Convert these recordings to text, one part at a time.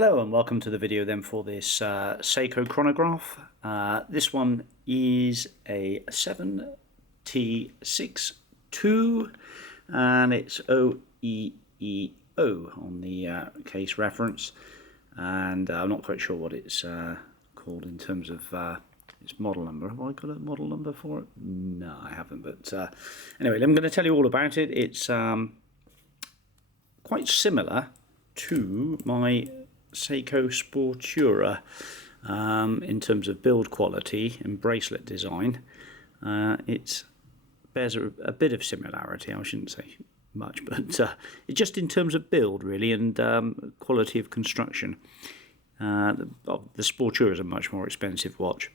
Hello and welcome to the video then for this Seiko chronograph. This one is a 7T62 and it's OEEO on the case reference, and I'm not quite sure what it's called in terms of its model number. Have I got a model number for it? No, I haven't, but anyway, I'm going to tell you all about it. It's quite similar to my Seiko Sportura in terms of build quality and bracelet design. It bears a bit of similarity. I shouldn't say much, but it just in terms of build really, and quality of construction. The Sportura is a much more expensive watch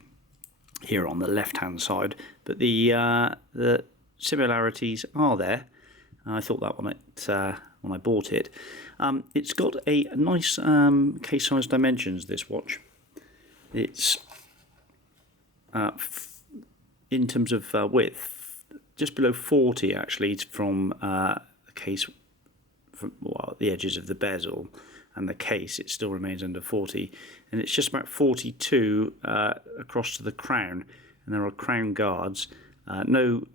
here on the left hand side, but the similarities are there. I thought that when I bought it. It's got a nice case size dimensions, this watch. It's in terms of width, just below 40 actually. It's from the case, from the edges of the bezel and the case, it still remains under 40, and it's just about 42 across to the crown, and there are crown guards, no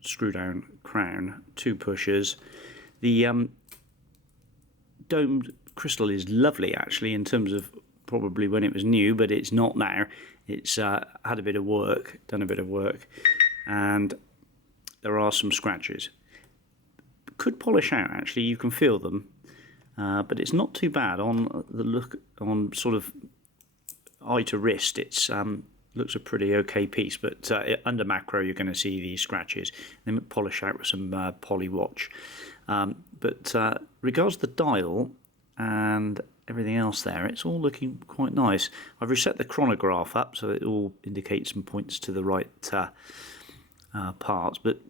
screw down crown, 2 pushers. The domed crystal is lovely actually in terms of probably when it was new, but it's not now. It's had a bit of work, done a bit of work, and there are some scratches. Could polish out actually, you can feel them, but it's not too bad on the look, on sort of eye to wrist. It's looks a pretty okay piece, but under macro you're going to see these scratches. Then polish out with some poly watch. But regards the dial and everything else there, it's all looking quite nice. I've reset the chronograph up so it all indicates and points to the right parts, but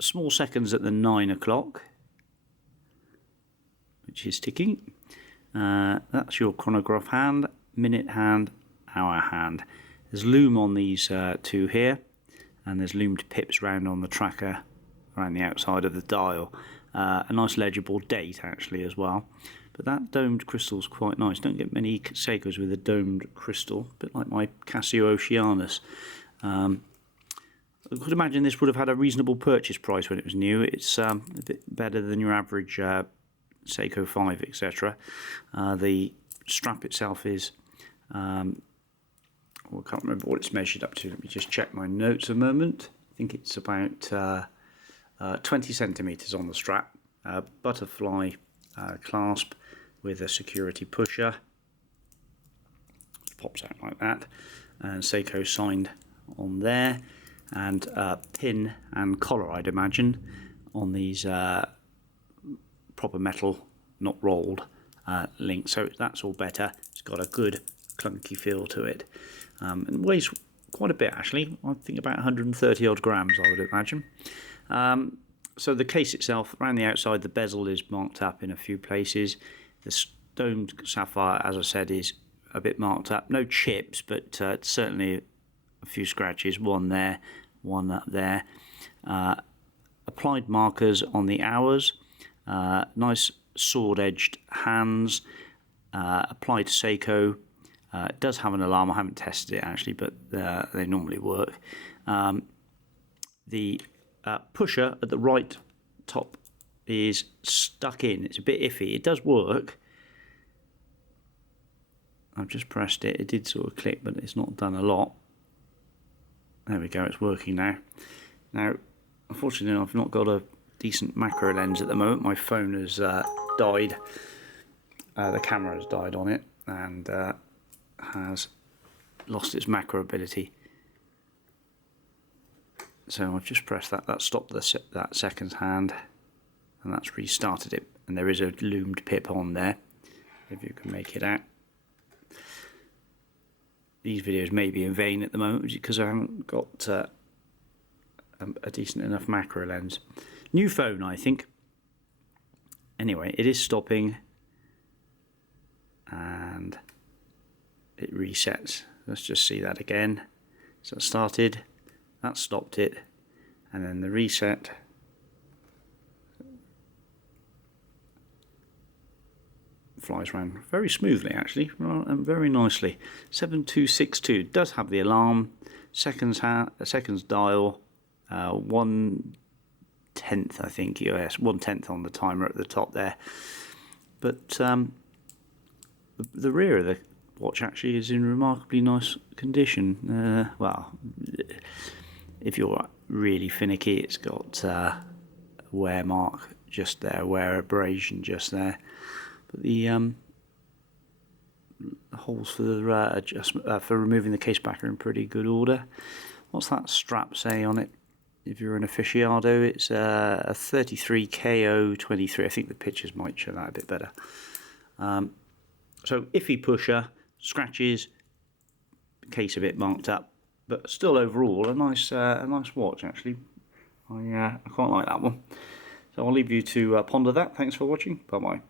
small seconds at the 9 o'clock, which is ticking. That's your chronograph hand, minute hand, hour hand. There's loom on these two here, and there's loomed pips round on the tracker around the outside of the dial. A nice legible date actually as well. But that domed crystal's quite nice. Don't get many Seikos with a domed crystal, a bit like my Casio Oceanus. I could imagine this would have had a reasonable purchase price when it was new. It's a bit better than your average Seiko 5, etc. The strap itself is I can't remember what it's measured up to. Let me just check my notes a moment. I think it's about 20 centimeters on the strap. Butterfly clasp with a security pusher. Pops out like that. And Seiko signed on there. And pin and collar, I'd imagine, on these proper metal, not rolled links. So that's all better. It's got a good clunky feel to it. And weighs quite a bit actually. I think about 130 odd grams, I would imagine. So the case itself, around the outside, the bezel is marked up in a few places. The domed sapphire, as I said, is a bit marked up. No chips, but certainly a few scratches. One there, one up there. Applied markers on the hours. Nice sword-edged hands. Applied Seiko. It does have an alarm. I haven't tested it actually, but they normally work. The pusher at the right top is stuck in. It's a bit iffy. It does work. I've just pressed it. It did sort of click, but it's not done a lot. There we go. It's working now. Now, unfortunately, I've not got a decent macro lens at the moment. My phone has died. The camera has died on it and has lost its macro ability. So I've just pressed that. That stopped that second hand, and that's restarted it. And there is a loomed pip on there, if you can make it out. These videos may be in vain at the moment because I haven't got a decent enough macro lens. New phone, I think. Anyway, it is stopping, and it resets. Let's just see that again. So it started, that stopped it, and then the reset flies around very smoothly actually, and very nicely. 7262 does have the alarm, seconds dial, 1/10 I think US, 1/10 on the timer at the top there. But the rear of the watch actually is in remarkably nice condition. Well, if you're really finicky, it's got a wear mark just there, wear abrasion just there. But the holes for the for removing the case back are in pretty good order. What's that strap say on it? If you're an aficionado, it's a 33KO23. I think the pictures might show that a bit better. So iffy pusher, scratches, case a bit marked up, but still overall a nice watch actually. I quite like that one. So I'll leave you to ponder that. Thanks for watching. Bye bye.